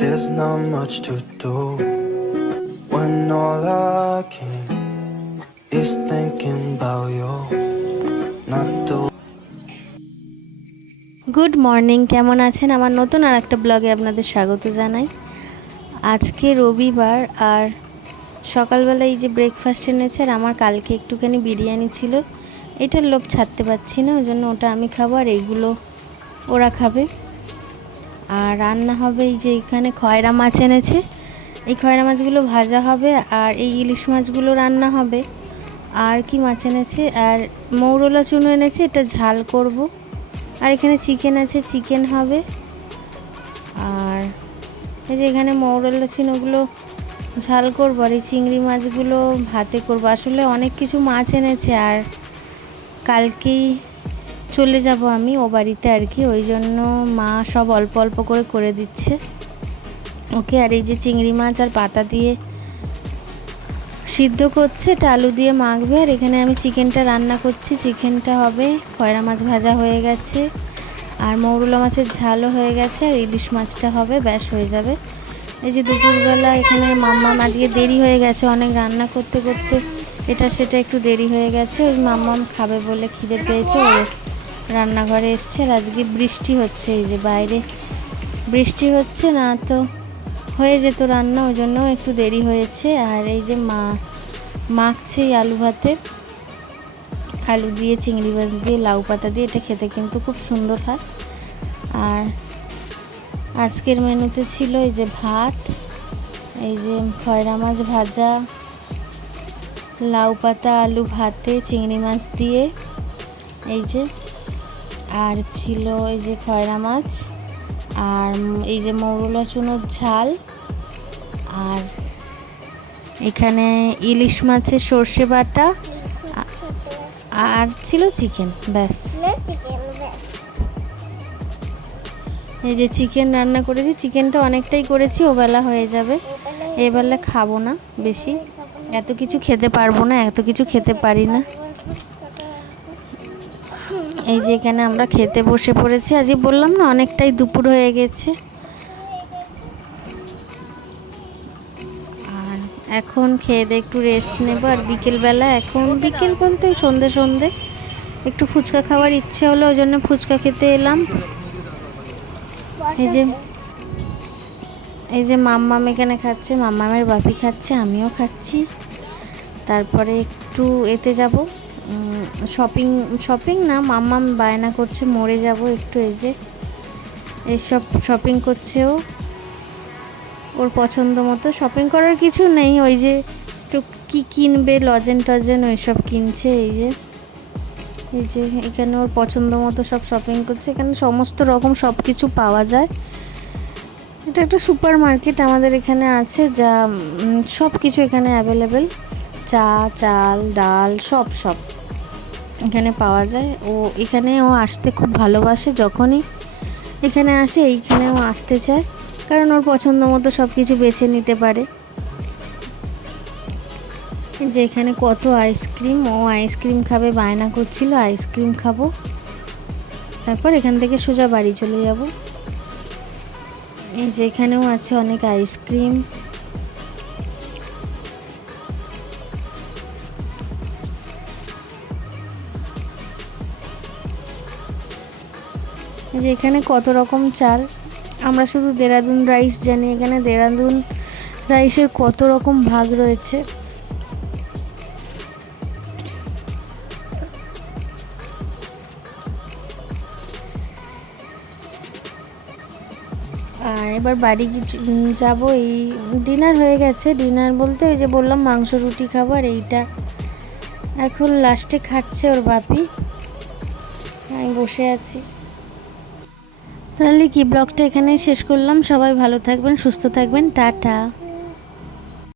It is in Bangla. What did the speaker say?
There's not much to do when all I can is thinking about you. Not to good morning, কেমন আছেন? আমার নতুন আর একটা ব্লগে আপনাদের স্বাগত জানাই। আজকে রবিবার আর সকালবেলা এই যে ব্রেকফাস্ট এনেছে, আর আমার কালকে একটুখানি বিরিয়ানি ছিল, এটার লোভ ছাড়তে পারছি না, ওই জন্য ওটা আমি খাবো আর এইগুলো ওরা খাবে। আর রান্না হবে এই যে এখানে খয়রা মাছ এনেছে, এই খয়রা মাছগুলো ভাজা হবে, আর এই ইলিশ মাছগুলো রান্না হবে। আর কি মাছ এনেছে, আর মৌরলা চুনো এনেছে, এটা ঝাল করব। আর এখানে চিকেন আছে, চিকেন হবে। আর এই যে এখানে মৌরলা চুনোগুলো ঝাল করবো, আর এই চিংড়ি মাছগুলো ভাতে করবো। আসলে অনেক কিছু মাছ এনেছে, আর কালকেই চলে যাব আমি ও বাড়িতে আর কি, ওই জন্য মা সব অল্প অল্প করে দিচ্ছে ওকে। আর এই যে চিংড়ি মাছ আর পাতা দিয়ে সিদ্ধ করছে, এটা আলু দিয়ে মাখবে। আর এখানে আমি চিকেনটা রান্না করছি, চিকেনটা হবে। খয়রা মাছ ভাজা হয়ে গেছে, আর মৌরলা মাছের ঝালও হয়ে গেছে, আর ইলিশ মাছটা হবে, ব্যাস হয়ে যাবে। এই যে দুপুরবেলা এখানে মাম্মা আজকে দেরি হয়ে গেছে, অনেক রান্না করতে করতে এটা সেটা একটু দেরি হয়ে গেছে। ওই মাম্মাম খাবে বলে খিদে পেয়েছে, ও রান্নাঘরে এসছে। আর আজকে বৃষ্টি হচ্ছে, এই যে বাইরে বৃষ্টি হচ্ছে, না তো হয়ে যেত রান্না, ওই জন্য একটু দেরি হয়েছে। আর এই যে মাখছে আলু ভাতে, আলু দিয়ে চিংড়ি মাছ দিয়ে লাউ পাতা দিয়ে, এটা খেতে কিন্তু খুব সুন্দর হয়। আর আজকের মেনুতে ছিল এই যে ভাত, এই যে খয়রা মাছ ভাজা, লাউ পাতা আলু ভাতে চিংড়ি মাছ দিয়ে, এই যে আর ছিল এই যে খয়রা মাছ, আর এই যে মৌরলা চুনোর ঝাল, আর এখানে ইলিশ মাছের সর্ষে বাটা, আর ছিল চিকেন, ব্যাস। এই যে চিকেন রান্না করেছি, চিকেনটা অনেকটাই করেছি, ওবেলা হয়ে যাবে, এবেলা খাবো না বেশি, এত কিছু খেতে পারবো না, এত কিছু খেতে পারি না। এই যে এখানে আমরা খেতে বসে পড়েছি, আজকে বললাম না অনেকটাই দুপুর হয়ে গেছে। আর এখন খেয়ে দিয়ে একটু রেস্ট নেবো। আর বিকেলবেলা, এখন বিকেল বলতে সন্ধে একটু ফুচকা খাওয়ার ইচ্ছে হলো, ওই জন্য ফুচকা খেতে এলাম। এই যে মাম্মাম এখানে খাচ্ছে, মাম্মামের বাপি খাচ্ছে, আমিও খাচ্ছি। তারপরে একটু এতে যাব, শপিং না, মাম্মাম বায়না করছে মরে যাব একটু, এই যে এইসব শপিং করছে ও, ওর পছন্দ মতো। শপিং করার কিছু নেই, ওই যে একটু কী কিনবে, লজেন টজেন ওইসব কিনছে। এই যে এখানে ওর পছন্দ মতো সব শপিং করছে, এখানে সমস্ত রকম সব কিছু পাওয়া যায়। এটা একটা সুপার মার্কেট আমাদের এখানে আছে, যা সব কিছু এখানে অ্যাভেলেবেল, চাল ডাল সব এখানে পাওয়া যায়। এখানে ও আসতে খুব ভালোবাসে, যখনই এখানে আসে এইখানে ও আসতে চায়, কারণ ওর পছন্দ মতো সব কিছু বেছে নিতে পারে। যে এখানে কত আইসক্রিম, ও আইসক্রিম খাবে, বায়না করছিল আইসক্রিম খাবো, তারপর এখান থেকে সোজা বাড়ি চলে যাব। এই যে এখানেও আছে অনেক আইসক্রিম। যে এখানে কত রকম চাল, আমরা শুধু দেরাদুন রাইস জানি, এখানে দেরাদুন রাইসের কত রকম ভাগ রয়েছে। আর এবার বাড়ি যাব, এই ডিনার হয়ে গেছে, ডিনার বলতে ওই যে বললাম মাংস রুটি খাবার, এইটা এখন লাস্টে খাচ্ছে ওর বাপি, আমি বসে আছি। তাহলে কি ব্লগটা এখানেই শেষ করলাম, সবাই ভালো থাকবেন, সুস্থ থাকবেন, টাটা।